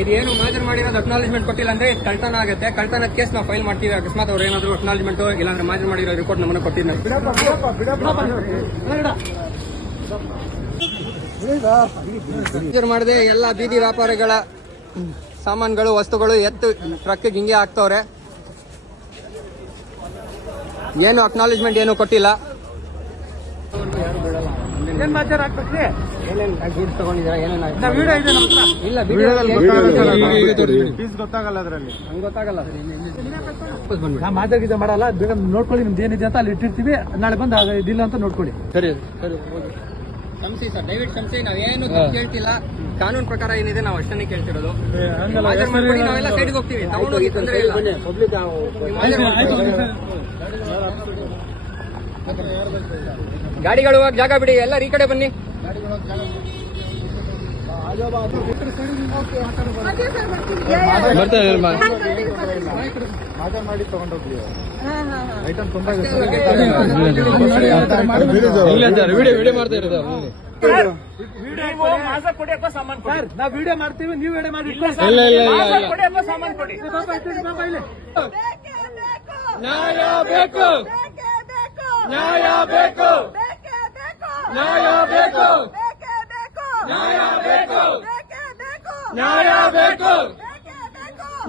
ಇದೇನು ಮಾಜರ್ ಮಾಡಿರೋದು ಅಕ್ನಾಲೇಜ್ಮೆಂಟ್ ಕೊಟ್ಟಿಲ್ಲ ಅಂದ್ರೆ ಕಳ್ತನ ಆಗುತ್ತೆ. ಕಳ್ತನ ಕೇಸ್ ನಾವು ಫೈಲ್ ಮಾಡ್ತೀವಿ. ಅಕಸ್ಮಾತ್ ಅವ್ರು ಏನಾದ್ರು ಅಕ್ನಾಲೇಜ್ಮೆಂಟ್ ಇಲ್ಲಾಂದ್ರೆ ಮಾಜರ್ ಮಾಡಿರೋ ರಿಪೋರ್ಟ್ ನಮ್ಮನ್ನ ಕೊಟ್ಟಿದ್ದೆ ಮಾಜರ್ ಮಾಡದೆ ಎಲ್ಲ ಬೀದಿ ವ್ಯಾಪಾರಿಗಳ ಸಾಮಾನುಗಳು ವಸ್ತುಗಳು ಎತ್ತು ಟ್ರಕ್ ಹಿಂಗೆ ಹಾಕ್ತವ್ರೆ. ಏನು ಅಕ್ನಾಲೇಜ್ಮೆಂಟ್ ಏನು ಕೊಟ್ಟಿಲ್ಲ. ಏನ್ ಮಾಚಾರ ಹಾಕ್ಬೇಕ್ರಿ ವಿಡಿಯೋ ಇದೆ ನಮ್ಮ ಹತ್ರ. ಇಲ್ಲ ಫೀಸ್ ಗೊತ್ತಾಗಲ್ಲ ಅದರಲ್ಲಿ. ಹಂಗೆ ಗೊತ್ತಾಗಲ್ಲ. ವಾಪಸ್ ಬಂದ್ಬಿಡಿ. ನಾ ಮಾತಾಡಿದ ಮಾಡಲ್ಲ ಬೇಗ ನೋಡ್ಕೊಳ್ಳಿ ನಿಮ್ದು ಏನಿದೆ ಅಂತ ಅಲ್ಲಿ ಇಟ್ಟಿರ್ತೀವಿ. ನಾಳೆ ಬಂದು ಅದು ಇದಿಲ್ಲ ಅಂತ ನೋಡ್ಕೊಳ್ಳಿ. ಸರಿ ಸರಿ ಕ್ಷಮಿಸಿ ಸರ್ ದಯವಿಟ್ಟು ಕ್ಷಮಿಸಿ ನಾವೇನು ಕೇಳ್ತಿಲ್ಲ. ಕಾನೂನು ಪ್ರಕಾರ ಏನಿದೆ ನಾವು ಅಷ್ಟನ್ನೇ ಕೇಳ್ತಿರೋದು. ನಾವೆಲ್ಲ ಸೈಡ್ಗೆ ಹೋಗ್ತೀವಿ. ತಗೊಂಡೋಗಿ ತೊಂದರೆ ಇಲ್ಲ. ಪಬ್ಲಿಕ್. ಗಾಡಿಗಳು ಹೋಗಕ್ಕೆ ಜಾಗ ಬಿಡಿ ಎಲ್ಲ ಈ ಕಡೆ ಬನ್ನಿ. ಮಾಡಿ ತಗೊಂಡೋಗ್ಲಿ ಐಟಮ್ ತುಂಬಾ ಸರ್ ನಾವ್ ವಿಡಿಯೋ ಮಾಡ್ತೀವಿ ನೀವು ವಿಡಿಯೋ ಮಾಡಿ ಸಾಮಾನ್ ಕೊಡಿ. ನ್ಯಾಯ ಬೇಕು. ನ್ಯಾಯ ಬೇಕು ನ್ಯಾಯ ಬೇಕು ನ್ಯಾಯ ಬೇಕು ನ್ಯಾಯ ಬೇಕು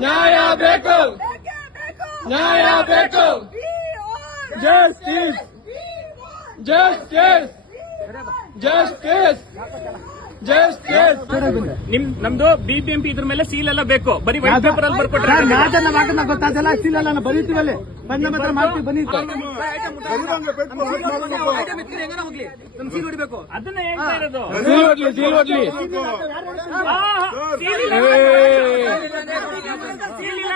ನ್ಯಾಯ ಬೇಕು ನ್ಯಾಯ ಬೇಕು ಜಸ್ಟಿಸ್ ಜಸ್ಟಿಸ್ ಜಸ್ಟಿಸ್ ಜಸ್ಟಿಸ್ ನಿಮ್ ನಮ್ದು ಬಿಬಿಎಂಪಿ ಇದ್ರ ಮೇಲೆ ಸೀಲ್ ಎಲ್ಲ ಬೇಕು ಬರೀ ವೈಟ್ ಪೇಪರ್ ಅಲ್ಲಿ ಬರ್ಕೊಟ್ರೆ ಮಾತನ್ನ ಗೊತ್ತಾಗಲ್ಲ ಸೀಲ್ ಬರೀತೀವಿ ಅಲ್ಲಿ ಬಂದ ಮಾತ್ರ ಮಾಡ್ತೀವಿ ಬನ್ನಿ ಅದನ್ನ ಹೇಳ್ತಾ ಇರೋದು ಸೀಲ್ ಹೊಡ್ಲಿ ಸೀಲ್ ಹೊಡ್ಲಿ ಆ, seal ಇಲ್ಲ ಅಂದ್ರೆ- seal ಇಲ್ಲ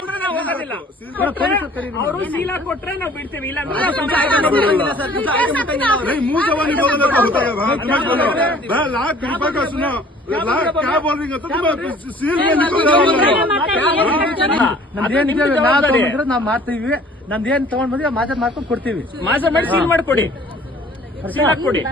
ಅಂದ್ರೆ ನಾವು ಹೋಗೋದಿಲ್ಲ ಅವರು ಸೀಲ ಕೊಟ್ರೆ ನಾವು ಬಿಡ್ತೀವಿ ಇಲ್ಲ ಅಂದ್ರೆ ನಾವು नहीं मुंह जवानी बोलने का होता है वहाँ तुम्हें बोलो मैं लाख कृपा का सुनो ये लाख क्या बोल रही है तो तुम्हें सील में निकल जाओ ನಮ್ದು ಏನಿದೆ ನಾವ್ ತಗೊಂಡಿದ್ರೆ ನಾವ್ ಮಾಡ್ತೀವಿ ನಮ್ದು ಏನ್ ತಗೊಂಡ್ ಬಂದ್ರೆ ಮಾತಾಡ್ ಮಾಡ್ಕೊಂಡು ಕೊಡ್ತೀವಿ ಮಾಸ ಮಾಡಿ ಸೀಲ್ ಮಾಡ್ಕೊಡಿ ಸೀಲ್ ಹಾಕೊಡಿ